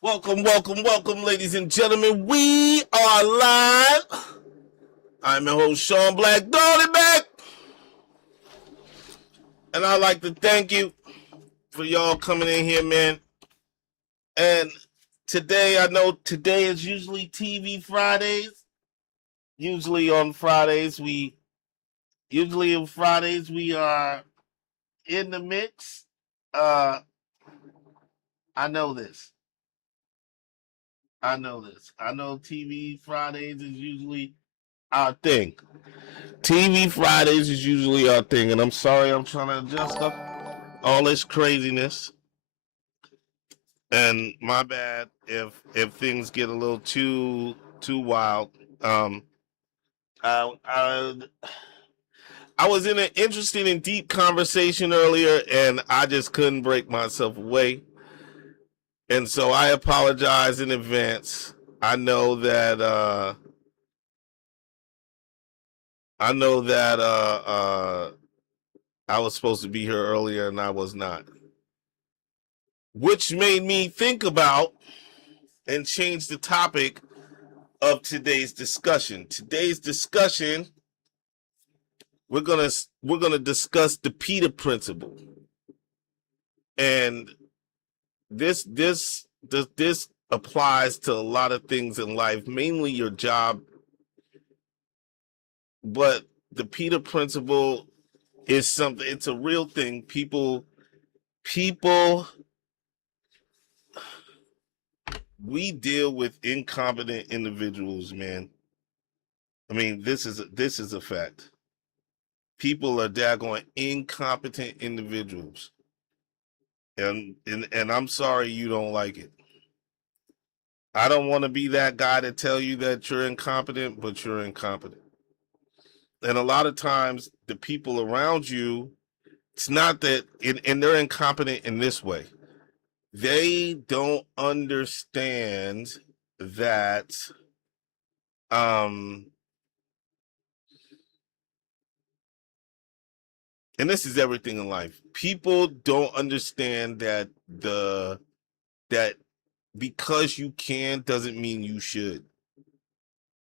Welcome, welcome, welcome, ladies and gentlemen. We are live. I'm your host, Shon Black, Dolly back. And I'd like to thank you for y'all coming in here, man. And today, I know today is usually TV Fridays. Usually on Fridays, we are in the mix. Uh, I know this. I know this. I know TV Fridays is usually our thing. TV Fridays is usually our thing, and I'm sorry I'm trying to adjust all this craziness. And my bad if things get a little too wild. Um, I, I I was in an interesting and deep conversation earlier, and I just couldn't break myself away, and so I apologize in advance. I know that I know that I was supposed to be here earlier, and I was not. Which made me think about and change the topic of today's discussion. Today's discussion, we're gonna discuss the Peter principle, and this applies to a lot of things in life, mainly your job. But the Peter principle is something. It's a real thing. People, we deal with incompetent individuals, man. I mean, this is a fact. People are daggone incompetent individuals. And I'm sorry you don't like it. I don't want to be that guy to tell you that you're incompetent, but you're incompetent. And a lot of times the people around you, it's not that and they're incompetent in this way. They don't understand that um and this is everything in life. People don't understand that because you can doesn't mean you should.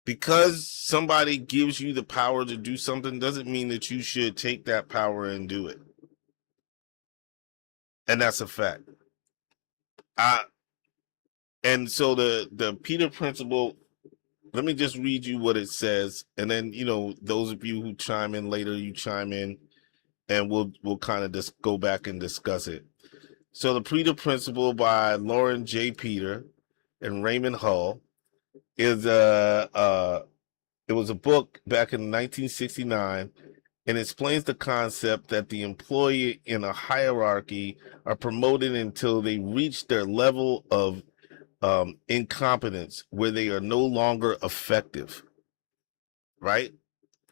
Because somebody gives you the power to do something doesn't mean that you should take that power and do it. And that's a fact. I and so the Peter principle, let me just read you what it says, and then those of you who chime in later, you chime in, and we'll kind of just go back and discuss it. So the Peter principle by Lauren J. Peter and Raymond Hull is it was a book back in 1969, and explains the concept that the employee in a hierarchy are promoted until they reach their level of incompetence where they are no longer effective, right?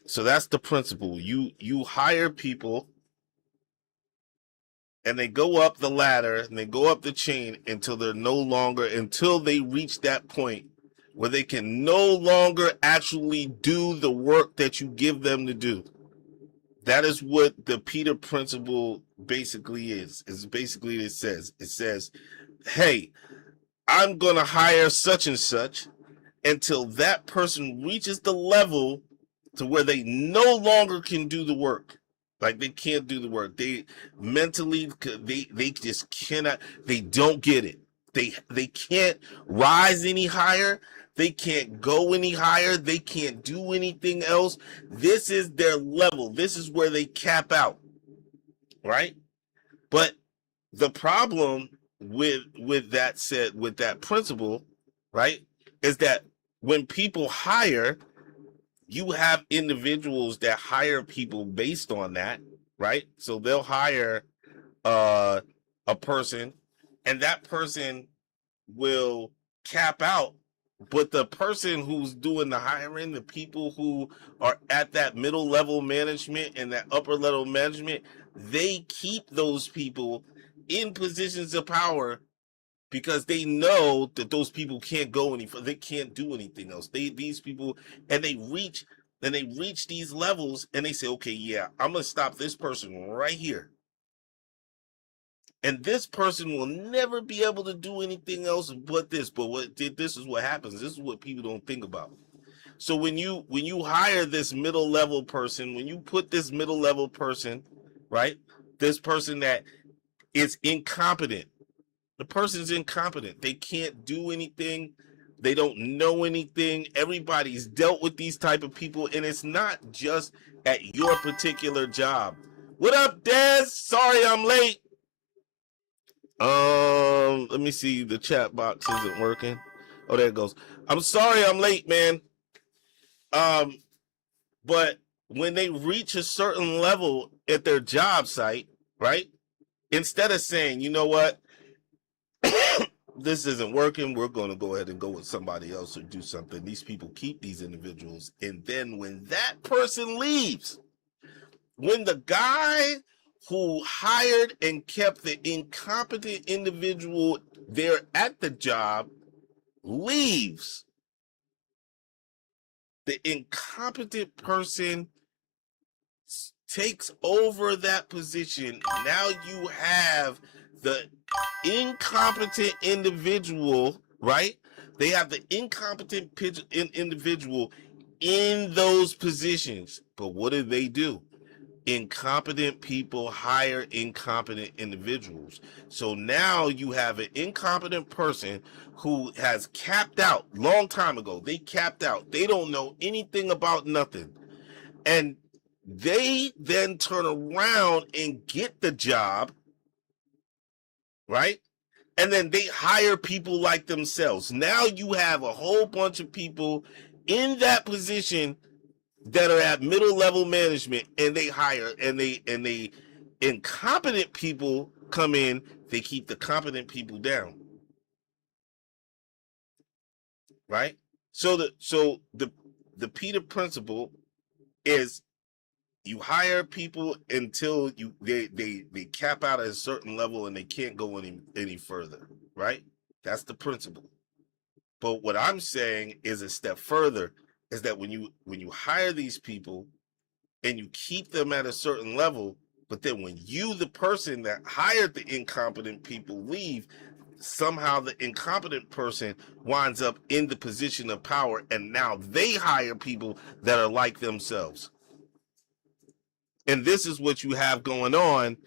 So that's the principle. You hire people, and they go up the ladder and they go up the chain until they reach that point where they can no longer actually do the work that you give them to do. That is what the Peter principle basically is. Is basically it says. It says, "Hey, I'm going to hire such and such until that person reaches the level to where they no longer can do the work. Like they can't do the work. They mentally they just cannot. They don't get it. They can't rise any higher. They can't go any higher. They can't do anything else. This is their level. This is where they cap out, right? But the problem with that principle, right, is that when people hire, you have individuals that hire people based on that, right? So they'll hire uh, a person, and that person will cap out. But the person who's doing the hiring, the people who are at that middle level management and that upper level management, they keep those people in positions of power because they know that those people can't go any further. They can't do anything else. These people, and they reach these levels, and they say, okay, yeah, I'm gonna stop this person right here. And this person will never be able to do anything else but this. But this is what happens. This is what people don't think about. So when you hire this middle level person, when you put this middle level person, right? This person that is incompetent. The person's incompetent. They can't do anything. They don't know anything. Everybody's dealt with these type of people, and it's not just at your particular job. What up, Des? Sorry I'm late. Let me see. The chat box isn't working. Oh, there it goes. I'm sorry I'm late, man. But when they reach a certain level at their job site, right? Instead of saying, you know what, this isn't working, we're going to go ahead and go with somebody else or do something. These people keep these individuals. And then when that person leaves, when the guy who hired and kept the incompetent individual there at the job leaves, the incompetent person takes over that position. Now you have the incompetent individual, right? They have the incompetent individual in those positions. But what do? Incompetent people hire incompetent individuals. So now you have an incompetent person who has capped out long time ago. They capped out. They don't know anything about nothing. And they then turn around and get the job, right? And then they hire people like themselves. Now you have a whole bunch of people in that position that are at middle level management, and they hire and they incompetent people come in. They keep the competent people down, right? So the Peter principle is you hire people until they cap out at a certain level and they can't go any further, right? That's the principle. But what I'm saying is a step further, is that when you hire these people and you keep them at a certain level, but then when you, the person that hired the incompetent people, leave, somehow the incompetent person winds up in the position of power, and now they hire people that are like themselves. And this is what you have going on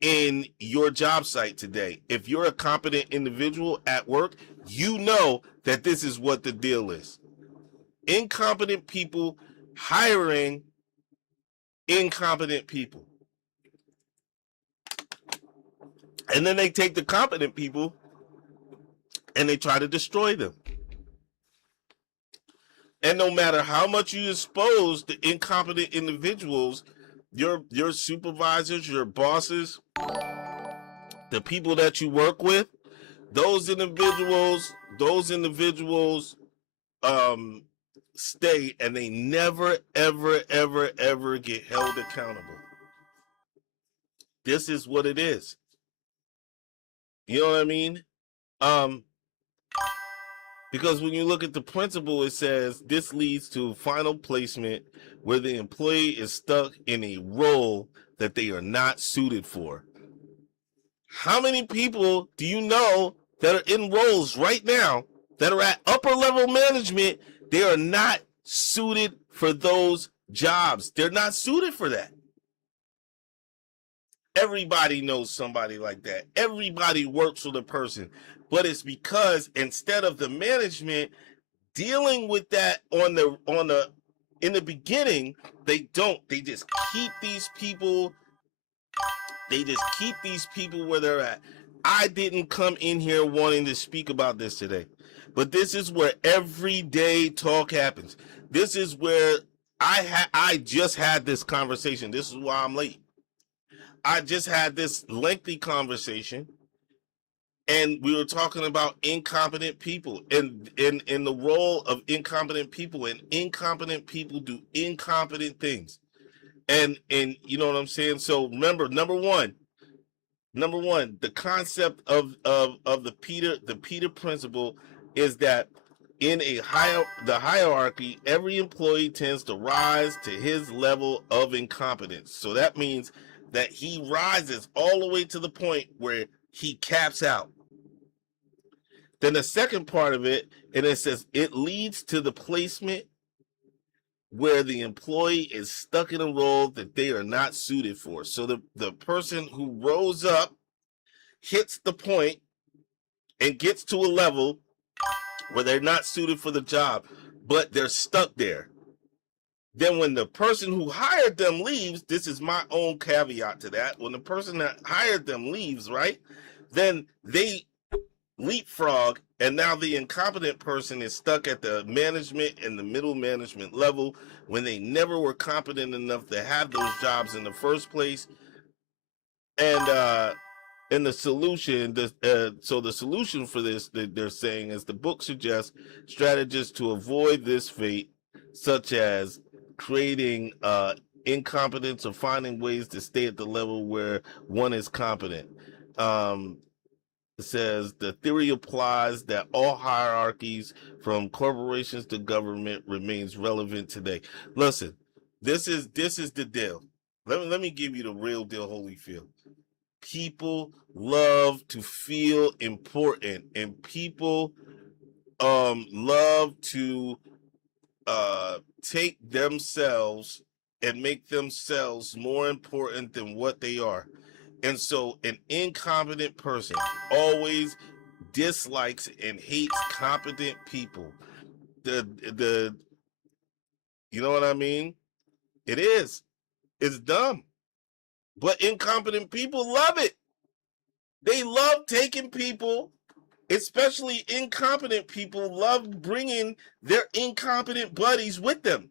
in your job site today. If you're a competent individual at work, you know that this is what the deal is. Incompetent people hiring incompetent people. And then they take the competent people and they try to destroy them. And no matter how much you expose the incompetent individuals, your supervisors, your bosses, the people that you work with, those individuals stay, and they never ever get held accountable. This is what it is. You know what I mean? Because when you look at the principle, it says this leads to final placement where the employee is stuck in a role that they are not suited for. How many people do you know that are in roles right now that are at upper level management? They are not suited for those jobs. They're not suited for that. Everybody knows somebody like that. Everybody works with a person. But it's because instead of the management dealing with that in the beginning, they don't. They just keep these people. They just keep these people where they're at. I didn't come in here wanting to speak about this today, but this is where everyday talk happens. This is where I just had this conversation. This is why I'm late. I just had this lengthy conversation, and we were talking about incompetent people and in the role of incompetent people, and incompetent people do incompetent things. And you know what I'm saying? So remember, number one, the concept of the Peter principle is that in the hierarchy, every employee tends to rise to his level of incompetence. So that means that he rises all the way to the point where he caps out. Then the second part of it, and it says it leads to the placement where the employee is stuck in a role that they are not suited for. So the person who rose up hits the point and gets to a level where they're not suited for the job, but they're stuck there. Then when the person who hired them leaves, this is my own caveat to that. When the person that hired them leaves, right? Then they leapfrog, and now the incompetent person is stuck at the management and the middle management level when they never were competent enough to have those jobs in the first place. And the solution, so the solution for this that they're saying is the book suggests strategies to avoid this fate, such as creating incompetence or finding ways to stay at the level where one is competent. Um, says the theory applies that all hierarchies from corporations to government remains relevant today. Listen, this is the deal. Let me give you the real deal, Holyfield. People love to feel important, and people love to take themselves and make themselves more important than what they are. And so an incompetent person always dislikes and hates competent people. The you know what I mean? It is. It's dumb. But incompetent people love it. They love taking people, especially incompetent people love bringing their incompetent buddies with them.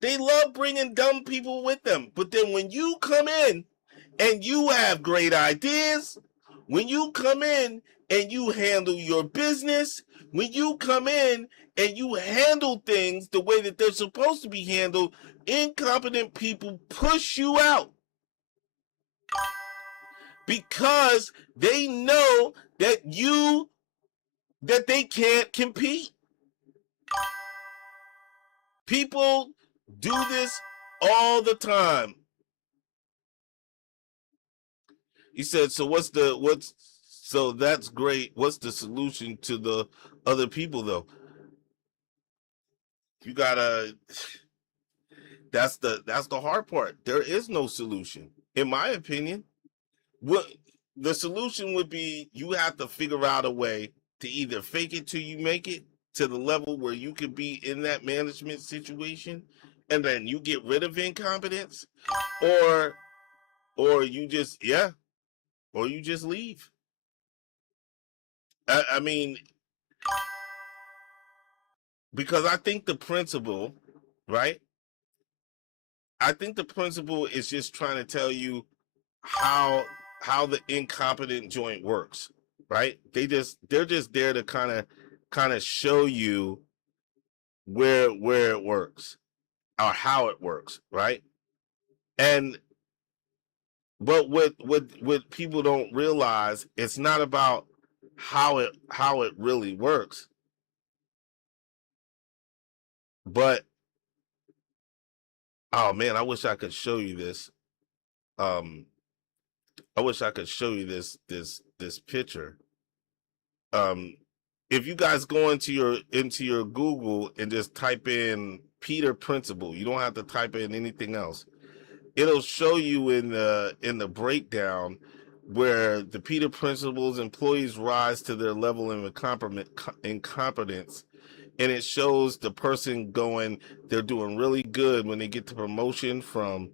They love bringing dumb people with them. But then when you come in and you have great ideas, when you come in and you handle your business, when you come in and you handle things the way that they're supposed to be handled, incompetent people push you out because they know that they can't compete. People do this all the time. He said, so that's great. What's the solution to the other people though? You gotta that's the hard part. There is no solution, in my opinion. What the solution would be, you have to figure out a way to either fake it till you make it to the level where you could be in that management situation and then you get rid of incompetence, or you just or you just leave. I mean, because I think the principle, right? I think the principle is just trying to tell you how the incompetent joint works, right? They're just there to kind of show you where it works or how it works, right? And but what people don't realize, it's not about how it really works, but oh man, I wish I could show you this. Um, I wish I could show you this picture. Um, if you guys go into your Google and just type in Peter Principle, you don't have to type in anything else. It'll show you in the breakdown where the Peter Principle's employees rise to their level of incompetence, and it shows the person going, they're doing really good when they get the promotion from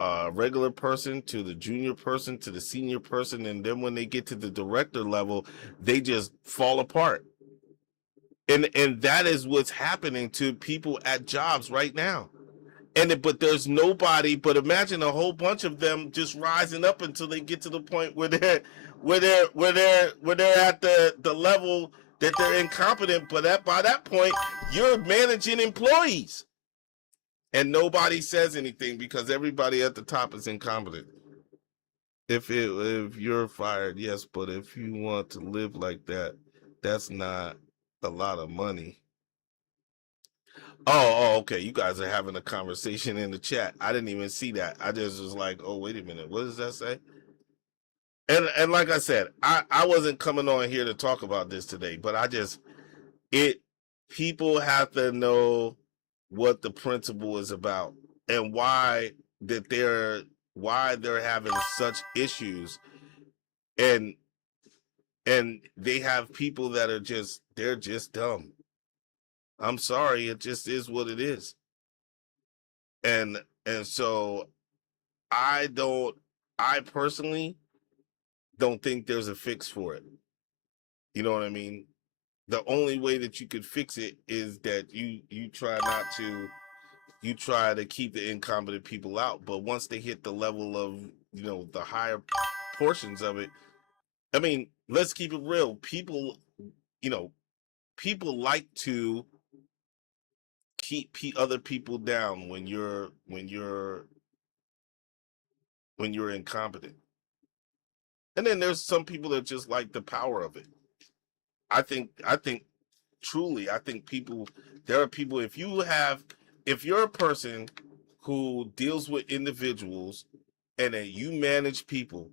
a regular person to the junior person to the senior person, and then when they get to the director level, they just fall apart. And that is what's happening to people at jobs right now. But there's nobody, but imagine a whole bunch of them just rising up until they get to the point where they're at the level that they're incompetent, but by that point you're managing employees and nobody says anything because everybody at the top is incompetent. If you're fired, yes, but if you want to live like that, that's not a lot of money. Okay. You guys are having a conversation in the chat. I didn't even see that. I just was like, oh, wait a minute. What does that say? And like I said, I wasn't coming on here to talk about this today, but it people have to know what the principle is about and that they're why they're having such issues, and they have people that are they're just dumb. I'm sorry, it just is what it is. And so I don't I personally don't think there's a fix for it. You know what I mean? The only way that you could fix it is that you try not to you try to keep the incompetent people out. But once they hit the level of, the higher portions of it, I mean, let's keep it real. You know, people like to keep other people down when you're incompetent. And then there's some people that just like the power of it. I think truly, I think there are people, if you're a person who deals with individuals and then you manage people,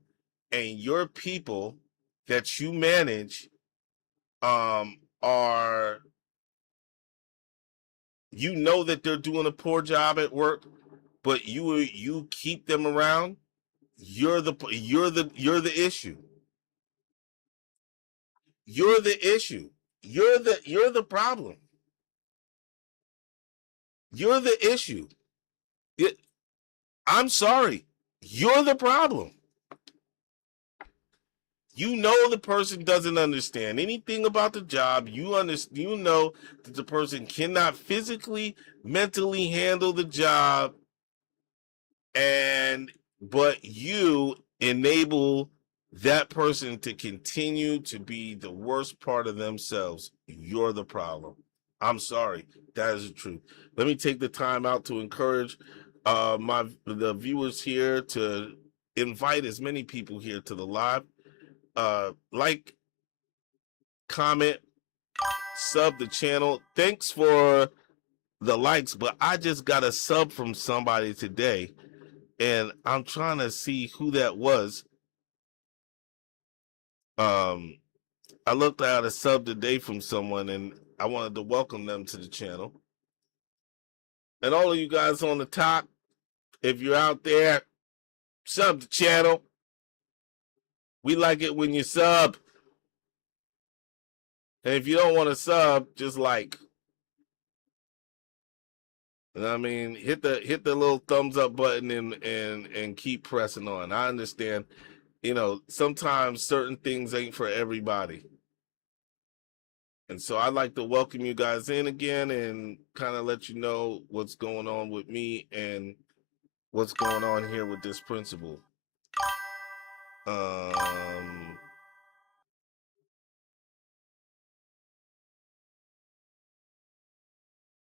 and your people that you manage are, that they're doing a poor job at work, but you keep them around, you're the issue. You're the issue. You're the problem. You're the issue. It, I'm sorry. You're the problem. The person doesn't understand anything about the job. You know that the person cannot physically, mentally handle the job, and but you enable that person to continue to be the worst part of themselves. You're the problem. I'm sorry. That is the truth. Let me take the time out to encourage the viewers here to invite as many people here to the live. Like, comment, sub the channel. Thanks for the likes, but I just got a sub from somebody today, and I'm trying to see who that was. Um, I looked at a sub today from someone, and I wanted to welcome them to the channel. And all of you guys on the top, if you're out there, sub the channel. We like it when you sub. And if you don't want to sub, just like. I mean, hit the little thumbs up button and keep pressing on. I understand, sometimes certain things ain't for everybody. And so I'd like to welcome you guys in again and kind of let you know what's going on with me and what's going on here with this principle.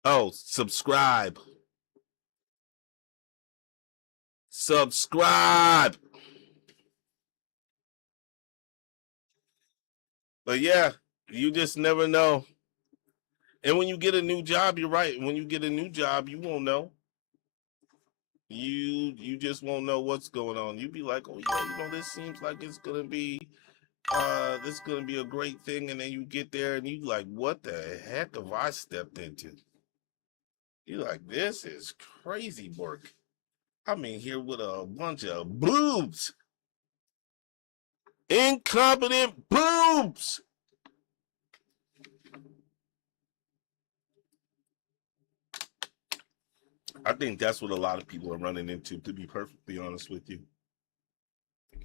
Oh, subscribe. Subscribe. But yeah, you just never know. And when you get a new job, you're right. When you get a new job, you won't know. You just won't know what's going on. You be like, oh yeah, this seems like it's gonna be a great thing, and then you get there and you like, what the heck have I stepped into? You like, this is crazy work. I'm in here with a bunch of boobs. Incompetent boobs. I think that's what a lot of people are running into, to be perfectly honest with you.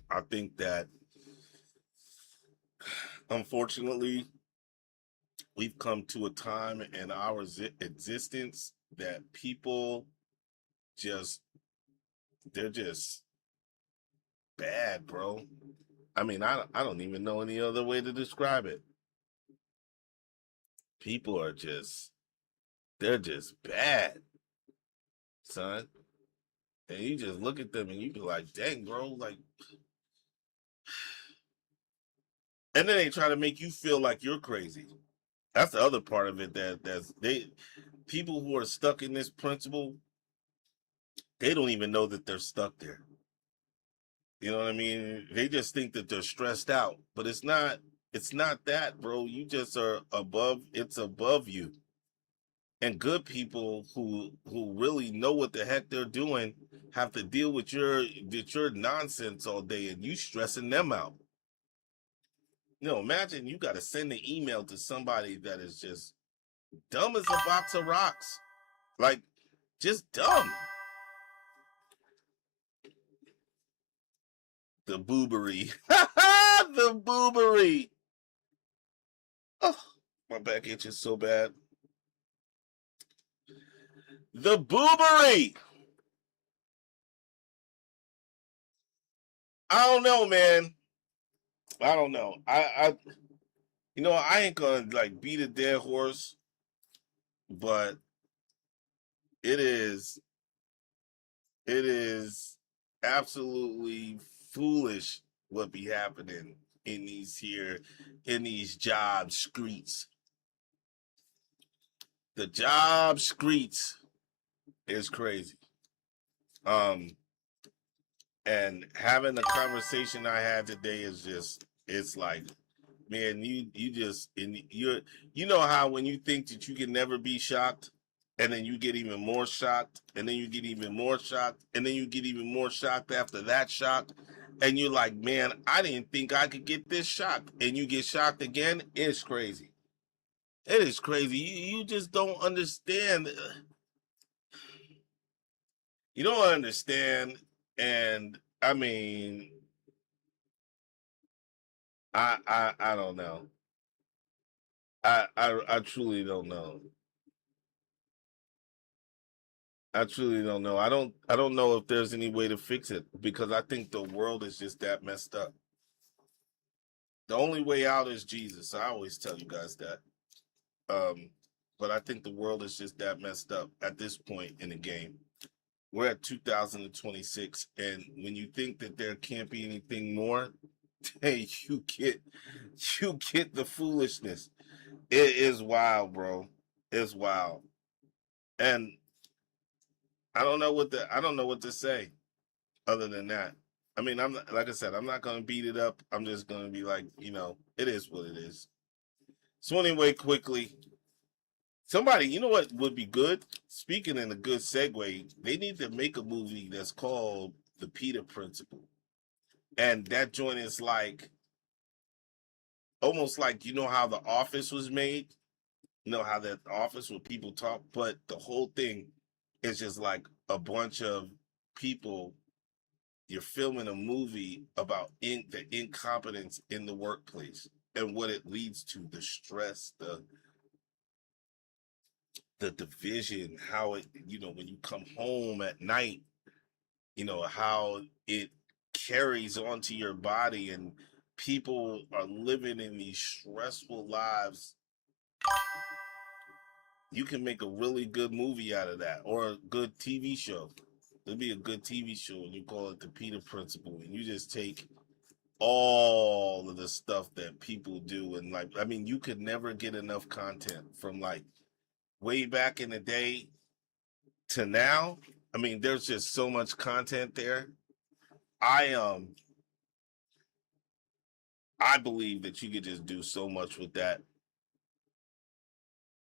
I think that, unfortunately, we've come to a time in our existence that people just, they're just bad, bro. I mean, I don't even know any other way to describe it. People are they're just bad, son. And you just look at them and you be like, dang, bro, like, and then they try to make you feel like you're crazy. That's the other part of it, that's people who are stuck in this principle, they don't even know that they're stuck there. You know what I mean? They just think that they're stressed out, but it's not. It's not that, bro. You just are above. It's above you. And good people who really know what the heck they're doing have to deal with your nonsense all day, and you stressing them out. Imagine you got to send an email to somebody that is just dumb as a box of rocks, like just dumb. The boobery, the boobery. Oh, my back itches so bad. The boobery. I don't know, man. I don't know. I ain't gonna like beat a dead horse, but it is it is absolutely foolish what be happening in these job streets. The job streets is crazy. Um, and having the conversation I had today is just it's like, man, you just and you know how when you think that you can never be shocked, and then you get even more shocked, and then you get even more shocked, and then you get even more shocked after that shock, and you're like, man, I didn't think I could get this shocked, and you get shocked again. It's crazy. It is crazy. You just don't understand. You don't understand, and I mean, I don't know. I truly don't know. I truly don't know. I don't know if there's any way to fix it because I think the world is just that messed up. The only way out is Jesus. I always tell you guys that. Um, but I think the world is just that messed up at this point in the game. We're at 2026, and when you think that there can't be anything more, hey, you get the foolishness. It is wild, bro. It's wild. And I don't know what to say other than that. I mean, like I said, I'm not gonna beat it up. I'm just gonna be like, it is what it is. So anyway, quickly, somebody, you know what would be good? Speaking in a good segue, they need to make a movie that's called The Peter Principle, and that joint is like almost like how The Office was made. You know how that Office where people talk, but the whole thing is just like a bunch of people. You're filming a movie about the incompetence in the workplace and what it leads to, the stress, the division, how it, when you come home at night, how it carries onto your body, and people are living in these stressful lives. You can make a really good movie out of that, or a good TV show. It'd be a good TV show, and you call it The Peter Principle, and you just take all of the stuff that people do, and like, I mean, you could never get enough content from like way back in the day to now. I mean, there's just so much content there. I believe that you could just do so much with that,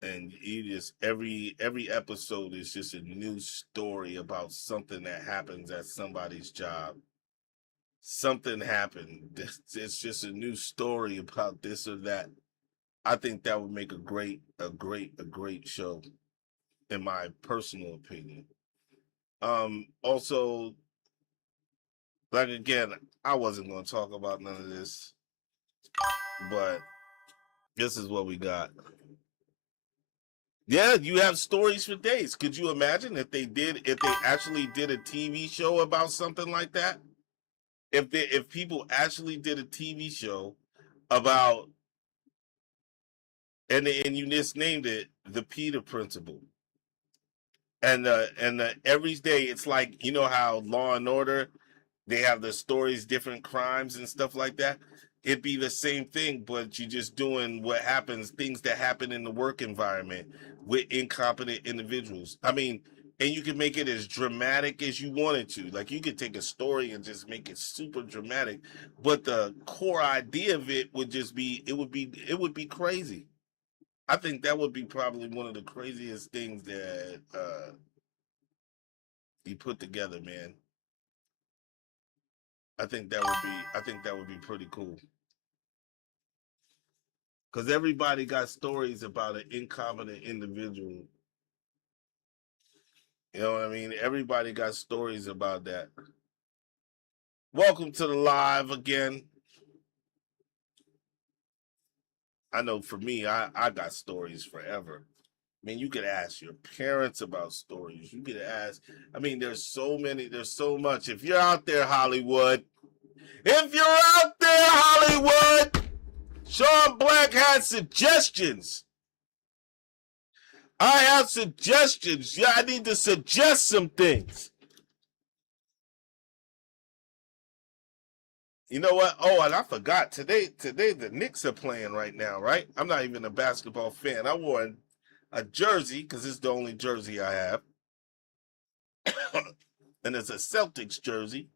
and you just every episode is just a new story about something that happens at somebody's job. Something happened. It's just a new story about this or that. I think that would make a great show, in my personal opinion. Also, like again, I wasn't going to talk about none of this, but this is what we got. Yeah, you have stories for days. Could you imagine if they actually did a TV show about something like that? If people actually did a TV show about, and you just named it The Peter Principle. And every day it's like, how Law and Order, they have the stories, different crimes and stuff like that. It'd be the same thing, but you're just doing things that happen in the work environment with incompetent individuals. I mean, and you can make it as dramatic as you wanted to. Like you could take a story and just make it super dramatic, but the core idea of it would just be it would be crazy. I think that would be probably one of the craziest things that you put together, man. I think that would be pretty cool because everybody got stories about an incompetent individual. You know what I mean? Everybody got stories about that. Welcome to the live again. I know for me, I got stories forever. I mean, you could ask your parents about stories. You could ask. I mean, there's so many. There's so much. If you're out there, Hollywood. If you're out there, Hollywood. Sean Black has suggestions. I have suggestions. Yeah, I need to suggest some things. You know what? Oh, and I forgot today. Today the Knicks are playing right now, right? I'm not even a basketball fan. I wore a jersey because it's the only jersey I have, and it's a Celtics jersey.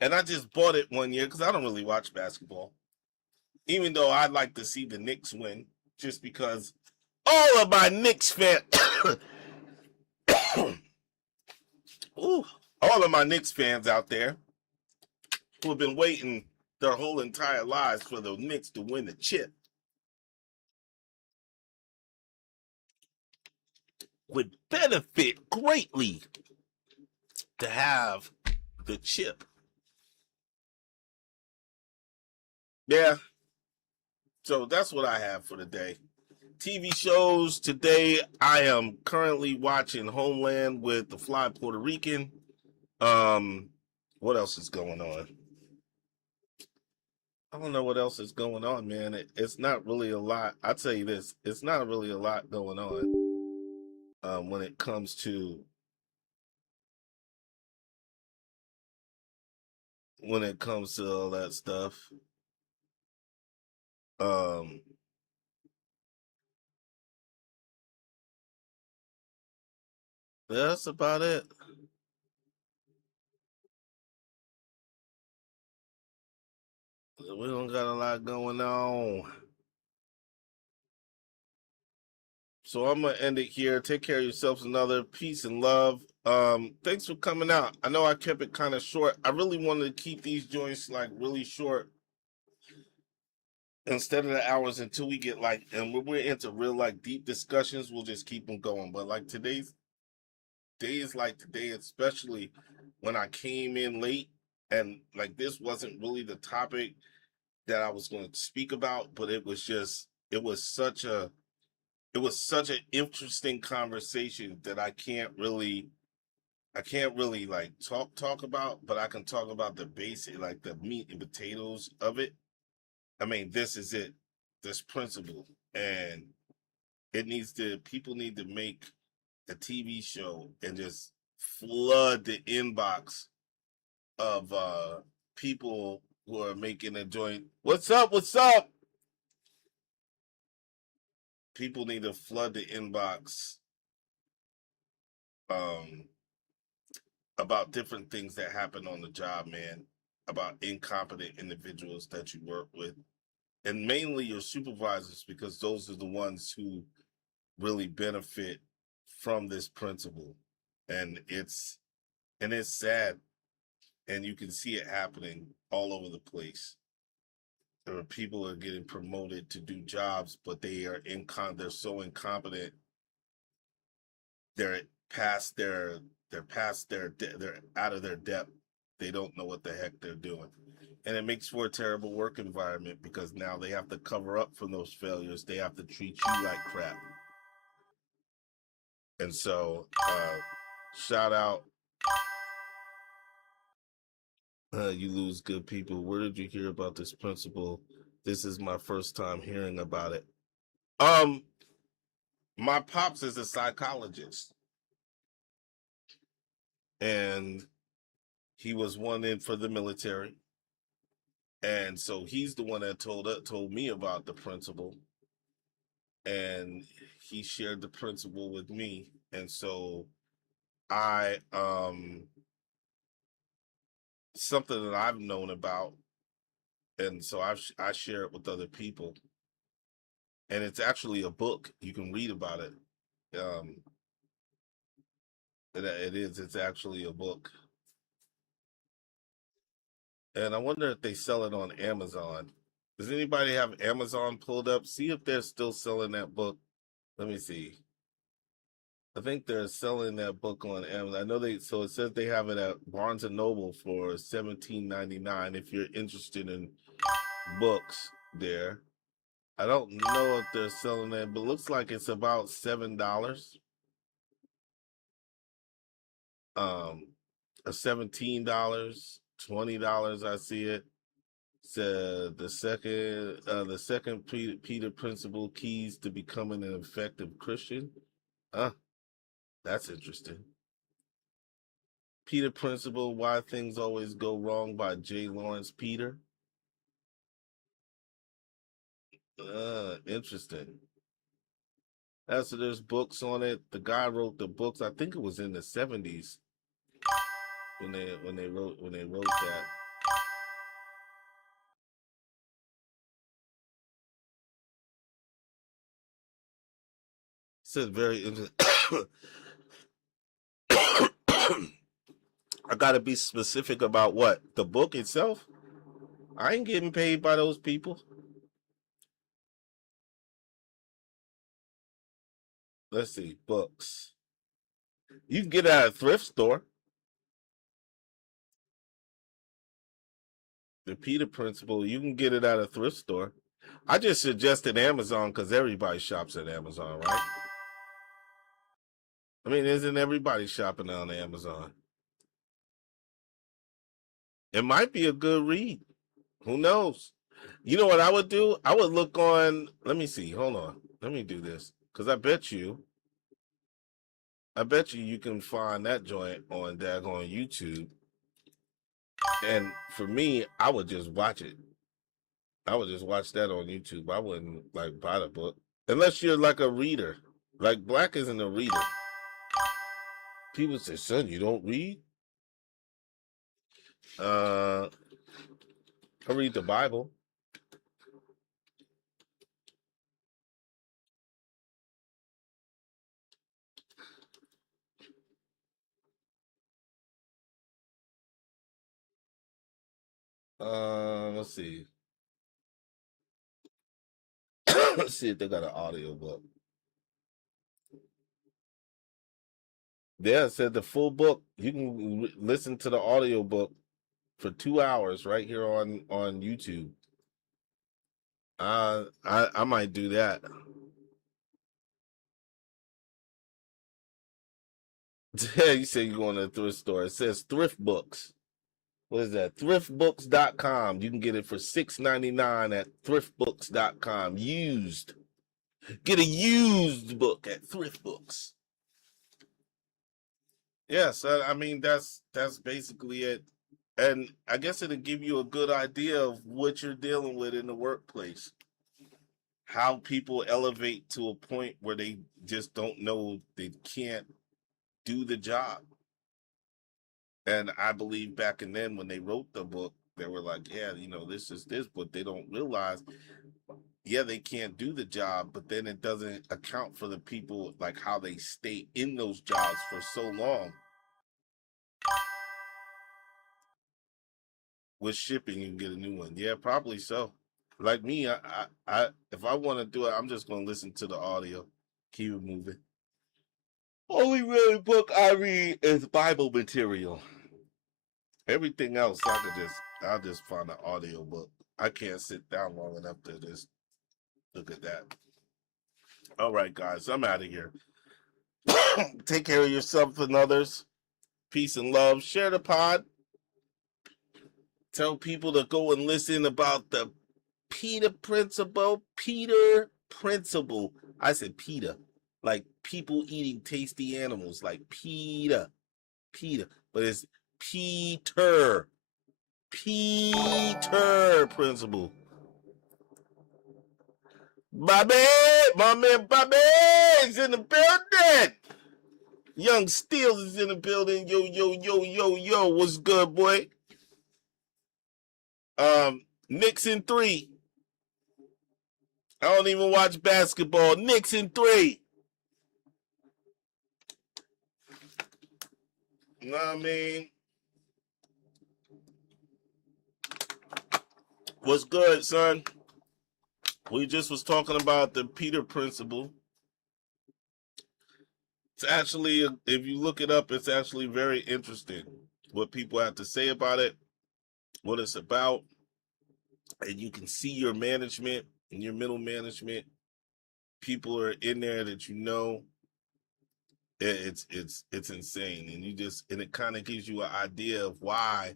And I just bought it one year because I don't really watch basketball, even though I'd like to see the Knicks win, just because all of my Knicks fans, ooh, all of my Knicks fans out there who have been waiting their whole entire lives for the Knicks to win the chip would benefit greatly to have the chip. Yeah, so that's what I have for today. TV shows today. I am currently watching Homeland with the fly Puerto Rican. Um, what else is going on? I don't know what else is going on, man. It's not really a lot. I'll tell you this: it's not really a lot going on when it comes to all that stuff. Um, that's about it. We don't got a lot going on. So I'm gonna end it here. Take care of yourselves. Another peace and love. Thanks for coming out. I know I kept it kind of short. I really wanted to keep these joints like really short instead of the hours until we get like, and when we're into real like deep discussions, we'll just keep them going. But like today's days, like today, especially when I came in late and like this wasn't really the topic that I was going to speak about, but it was just, it was such an interesting conversation that I can't really like talk about, but I can talk about the basic, like the meat and potatoes of it. I mean, this is it, this principle, and people need to make a TV show and just flood the inbox of people who are making a joint. What's up? What's up? People need to flood the inbox um about different things that happen on the job, man, about incompetent individuals that you work with, and mainly your supervisors, because those are the ones who really benefit from this principle. And it's sad, and you can see it happening all over the place. There are people are getting promoted to do jobs, but they're so incompetent. They're past their they're out of their depth. They don't know what the heck they're doing. And it makes for a terrible work environment because now they have to cover up from those failures. They have to treat you like crap. And so shout out, you lose good people. Where did you hear about this principle? This is my first time hearing about it. Um, my pops is a psychologist, and he was one in for the military, and so he's the one that told me about the principle. and he shared the principle with me, and so I something that I've known about, and so I share it with other people, and it's actually a book. You can read about it. Um, it is. It's actually a book, and I wonder if they sell it on Amazon. Does anybody have Amazon pulled up? See if they're still selling that book. Let me see. I think they're selling that book on Amazon. I know they. So it says they have it at Barnes and Noble for $17.99. If you're interested in books, there. I don't know if they're selling that, but it looks like it's about $7. Um, $17, $20. I see it. Said the second Peter principle keys to becoming an effective Christian. Huh, that's interesting. Peter Principle, Why Things Always Go Wrong by J. Lawrence Peter. Interesting. So there's books on it. The guy wrote the books. I think it was in the 70s when they wrote that. Said very interesting. I gotta be specific about what? The book itself? I ain't getting paid by those people. Let's see, books. You can get it at a thrift store. The Peter Principle, you can get it at a thrift store. I just suggested Amazon because everybody shops at Amazon, right? I mean, isn't everybody shopping on Amazon? It might be a good read. Who knows? You know what I would do? I would look on. Let me see. Hold on. Let me do this because I bet you can find that joint on daggone YouTube. And for me, I would just watch it. I would just watch that on YouTube. I wouldn't like buy the book unless you're like a reader. Like Black isn't a reader. People say, "Son, you don't read?" I read the Bible. Let's see. Let's see if they got an audio book. Yeah, it said the full book. You can listen to the audio book for 2 hours right here on YouTube. I might do that. Yeah, you say you're going to a thrift store. It says thrift books. What is that? Thriftbooks.com. You can get it for $6.99 at thriftbooks.com. Used. Get a used book at Thrift Books. Yes, I mean that's basically it. And I guess it'll give you a good idea of what you're dealing with in the workplace. How people elevate to a point where they just don't know they can't do the job. And I believe back in then when they wrote the book, they were like, yeah, this is this, but they don't realize, yeah, they can't do the job, but then it doesn't account for the people, like how they stay in those jobs for so long. With shipping, you can get a new one. Yeah, probably so. Like me, if I want to do it, I'm just going to listen to the audio, keep it moving. Only really book I read is Bible material. Everything else, I'll just find an audio book. I can't sit down long enough to just look at that. All right, guys, I'm out of here. Take care of yourself and others. Peace and love. Share the pod. Tell people to go and listen about the Peter Principle. Peter Principle. I said Peter. Like people eating tasty animals. Like Peter. Peter. But it's Peter. Peter Principle. Bobby, my man Bobby is in the building. Young Steels is in the building. Yo, yo, yo, yo, yo. What's good, boy? Knicks in 3. I don't even watch basketball. Knicks in 3. You know what I mean? What's good, son? We just was talking about the Peter Principle. It's actually, if you look it up, it's actually very interesting what people have to say about it, what it's about, and you can see your management and your middle management. People are in there that you know. It's insane, and it kind of gives you an idea of why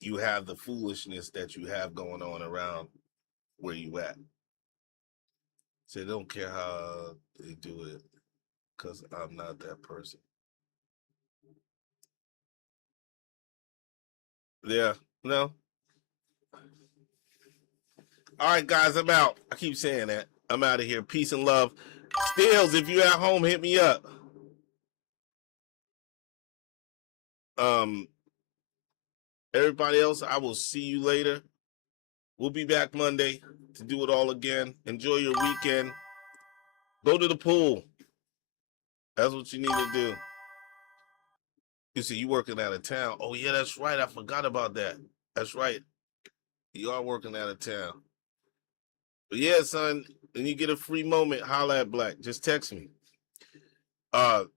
you have the foolishness that you have going on around where you at. So they don't care how they do it, because I'm not that person. Yeah, no. All right, guys, I'm out. I keep saying that. I'm out of here. Peace and love. Stills, if you're at home, hit me up. Everybody else, I will see you later. We'll be back Monday to do it all again. Enjoy your weekend. Go to the pool. That's what you need to do. You see, you working out of town. Oh, yeah, that's right. I forgot about that. That's right. You are working out of town. But yeah, son, when you get a free moment, holla at Black. Just text me.